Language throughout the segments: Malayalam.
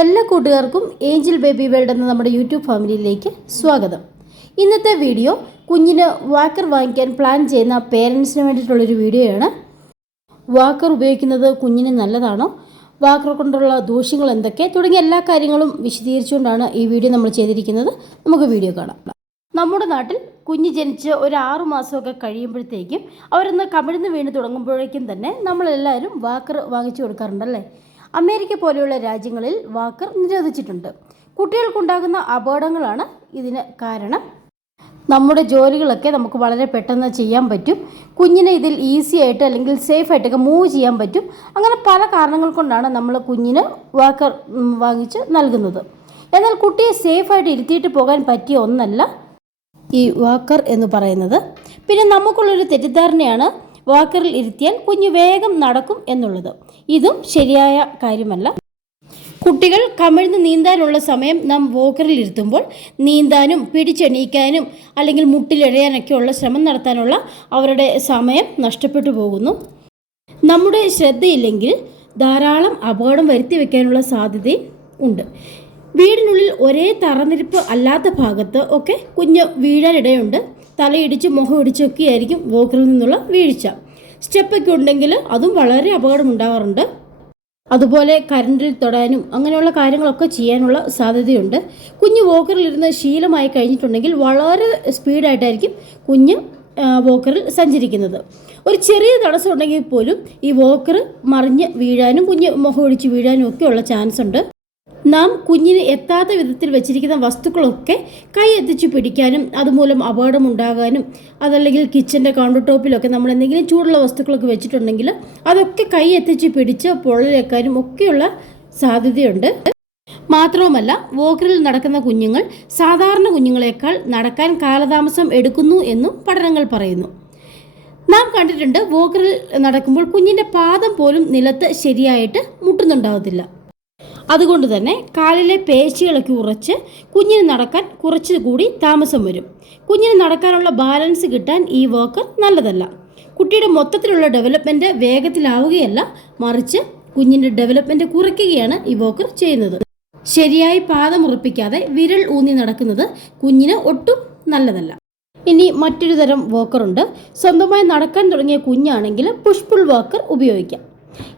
എല്ലാ കൂട്ടുകാർക്കും ഏഞ്ചൽ ബേബി വേൾഡ് എന്ന നമ്മുടെ യൂട്യൂബ് ഫാമിലിയിലേക്ക് സ്വാഗതം. ഇന്നത്തെ വീഡിയോ കുഞ്ഞിന് വാക്കർ വാങ്ങിക്കാൻ പ്ലാൻ ചെയ്യുന്ന പേരൻസിന് വേണ്ടിയിട്ടുള്ളൊരു വീഡിയോയാണ്. വാക്കർ ഉപയോഗിക്കുന്നത് കുഞ്ഞിന് നല്ലതാണോ, വാക്കർ കൊണ്ടുള്ള ദൂഷ്യങ്ങൾ എന്തൊക്കെ തുടങ്ങിയ എല്ലാ കാര്യങ്ങളും വിശദീകരിച്ചുകൊണ്ടാണ് ഈ വീഡിയോ നമ്മൾ ചെയ്തിരിക്കുന്നത്. നമുക്ക് വീഡിയോ കാണാം. നമ്മുടെ നാട്ടിൽ കുഞ്ഞ് ജനിച്ച് ഒരു 6 മാസമൊക്കെ കഴിയുമ്പോഴത്തേക്കും അവരൊന്ന് കമിഴ്ന്ന് വീണ് തുടങ്ങുമ്പോഴേക്കും തന്നെ നമ്മളെല്ലാവരും വാക്കർ വാങ്ങിച്ചു കൊടുക്കാറുണ്ടല്ലേ. അമേരിക്ക പോലെയുള്ള രാജ്യങ്ങളിൽ വാക്കർ നിരോധിച്ചിട്ടുണ്ട്. കുട്ടികൾക്കുണ്ടാകുന്ന അപകടങ്ങളാണ് ഇതിന് കാരണം. നമ്മുടെ ജോലികളൊക്കെ നമുക്ക് വളരെ പെട്ടെന്ന് ചെയ്യാൻ പറ്റും. കുഞ്ഞിനെ ഇതിൽ ഈസി ആയിട്ട് അല്ലെങ്കിൽ സേഫ് ആയിട്ടൊക്കെ മൂവ് ചെയ്യാൻ പറ്റും. അങ്ങനെ പല കാരണങ്ങൾ കൊണ്ടാണ് നമ്മൾ കുഞ്ഞിന് വാക്കർ വാങ്ങിച്ച് നൽകുന്നത്. എന്നാൽ കുട്ടിയെ സേഫായിട്ട് ഇരുത്തിയിട്ട് പോകാൻ പറ്റിയ ഒന്നല്ല ഈ വാക്കർ എന്ന് പറയുന്നത്. പിന്നെ നമുക്കുള്ളൊരു തെറ്റിദ്ധാരണയാണ് വാക്കറിൽ ഇരുത്തിയാൽ കുഞ്ഞ് വേഗം നടക്കും എന്നുള്ളത്. ഇതും ശരിയായ കാര്യമല്ല. കുട്ടികൾ കമിഴ്ന്ന് നീന്താനുള്ള സമയം നാം വാക്കറിൽ ഇരുത്തുമ്പോൾ നീന്താനും പിടിച്ചെണീക്കാനും അല്ലെങ്കിൽ മുട്ടിലെഴയാനൊക്കെയുള്ള ശ്രമം നടത്താനുള്ള അവരുടെ സമയം നഷ്ടപ്പെട്ടു പോകുന്നു. നമ്മുടെ ശ്രദ്ധയില്ലെങ്കിൽ ധാരാളം അപകടം വരുത്തി വയ്ക്കാനുള്ള സാധ്യതയും ഉണ്ട്. വീടിനുള്ളിൽ ഒരേ തറനിരപ്പ് അല്ലാത്ത ഭാഗത്ത് ഒക്കെ കുഞ്ഞ് വീഴാനിടയുണ്ട്. തലയിടിച്ച് മുഖം ഇടിച്ചൊക്കെ ആയിരിക്കും വാക്കറിൽ നിന്നുള്ള വീഴ്ച. സ്റ്റെപ്പൊക്കെ ഉണ്ടെങ്കിൽ അതും വളരെ അപകടമുണ്ടാകാറുണ്ട്. അതുപോലെ കരണ്ടിൽ തൊടാനും അങ്ങനെയുള്ള കാര്യങ്ങളൊക്കെ ചെയ്യാനുള്ള സാധ്യതയുണ്ട്. കുഞ്ഞ് വാക്കറിലിരുന്ന് ശീലമായി കഴിഞ്ഞിട്ടുണ്ടെങ്കിൽ വളരെ സ്പീഡായിട്ടായിരിക്കും കുഞ്ഞ് വാക്കറിൽ സഞ്ചരിക്കുന്നത്. ഒരു ചെറിയ തടസ്സം ഉണ്ടെങ്കിൽ പോലും ഈ വാക്കർ മറിഞ്ഞ് വീഴാനും കുഞ്ഞ് മുഖം ഇടിച്ച് വീഴാനും ഒക്കെയുള്ള ചാൻസ് ഉണ്ട്. നാം കുഞ്ഞിന് എത്താത്ത വിധത്തിൽ വെച്ചിരിക്കുന്ന വസ്തുക്കളൊക്കെ കൈ എത്തിച്ച് പിടിക്കാനും അതുമൂലം അപകടമുണ്ടാകാനും, അതല്ലെങ്കിൽ കിച്ചൻ്റെ കൗണ്ടർ ടോപ്പിലൊക്കെ നമ്മൾ എന്തെങ്കിലും ചൂടുള്ള വസ്തുക്കളൊക്കെ വെച്ചിട്ടുണ്ടെങ്കിൽ അതൊക്കെ കൈ എത്തിച്ച് പിടിച്ച് പൊള്ളലേക്കാനും ഒക്കെയുള്ള സാധ്യതയുണ്ട്. മാത്രവുമല്ല, വാക്കറിൽ നടക്കുന്ന കുഞ്ഞുങ്ങൾ സാധാരണ കുഞ്ഞുങ്ങളെക്കാൾ നടക്കാൻ കാലതാമസം എടുക്കുന്നു എന്നും പഠനങ്ങൾ പറയുന്നു. നാം കണ്ടിട്ടുണ്ട്, വാക്കറിൽ നടക്കുമ്പോൾ കുഞ്ഞിൻ്റെ പാദം പോലും നിലത്ത് ശരിയായിട്ട് മുട്ടുന്നുണ്ടാവത്തില്ല. അതുകൊണ്ട് തന്നെ കാലിലെ പേശികളൊക്കെ ഉറച്ച് കുഞ്ഞിന് നടക്കാൻ കുറച്ചുകൂടി താമസം വരും. കുഞ്ഞിന് നടക്കാനുള്ള ബാലൻസ് കിട്ടാൻ ഈ വാക്കർ നല്ലതല്ല. കുട്ടിയുടെ മൊത്തത്തിലുള്ള ഡെവലപ്മെൻറ്റ് വേഗത്തിലാവുകയല്ല, മറിച്ച് കുഞ്ഞിൻ്റെ ഡെവലപ്മെൻറ്റ് കുറയ്ക്കുകയാണ് ഈ വാക്കർ ചെയ്യുന്നത്. ശരിയായി പാദം ഉറപ്പിക്കാതെ വിരൽ ഊന്നി നടക്കുന്നത് കുഞ്ഞിന് ഒട്ടും നല്ലതല്ല. ഇനി മറ്റൊരു തരം വാക്കറുണ്ട്. സ്വന്തമായി നടക്കാൻ തുടങ്ങിയ കുഞ്ഞാണെങ്കിൽ പുഷ് പുൾ വാക്കർ ഉപയോഗിക്കാം.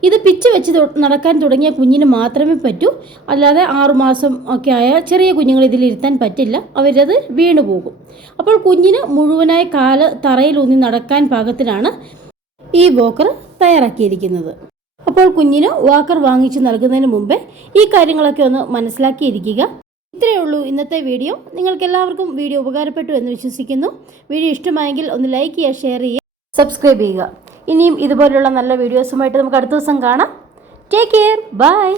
ഇത് പിച്ച് വെച്ച് നടക്കാൻ തുടങ്ങിയ കുഞ്ഞിന് മാത്രമേ പറ്റൂ. അല്ലാതെ 6 മാസം ഒക്കെ ആയ ചെറിയ കുഞ്ഞുങ്ങൾ ഇതിലിരുത്താൻ പറ്റില്ല. അവരത് വീണു പോകും. അപ്പോൾ കുഞ്ഞിന് മുഴുവനായി കാല് തറയിലൂന്നി നടക്കാൻ പാകത്തിനാണ് ഈ വാക്കർ തയ്യാറാക്കിയിരിക്കുന്നത്. അപ്പോൾ കുഞ്ഞിന് വാക്കർ വാങ്ങിച്ച് നൽകുന്നതിന് മുമ്പേ ഈ കാര്യങ്ങളൊക്കെ ഒന്ന് മനസ്സിലാക്കിയിരിക്കുക. ഇത്രയേ ഉള്ളൂ ഇന്നത്തെ വീഡിയോ. നിങ്ങൾക്ക് എല്ലാവർക്കും വീഡിയോ ഉപകാരപ്പെട്ടു എന്ന് വിശ്വസിക്കുന്നു. വീഡിയോ ഇഷ്ടമായെങ്കിൽ ഒന്ന് ലൈക്ക് ചെയ്യുക, ഷെയർ ചെയ്യുക, സബ്സ്ക്രൈബ് ചെയ്യുക. ഇനിയും ഇതുപോലുള്ള നല്ല വീഡിയോസുമായിട്ട് നമുക്ക് അടുത്ത ദിവസം കാണാം. Take care, by.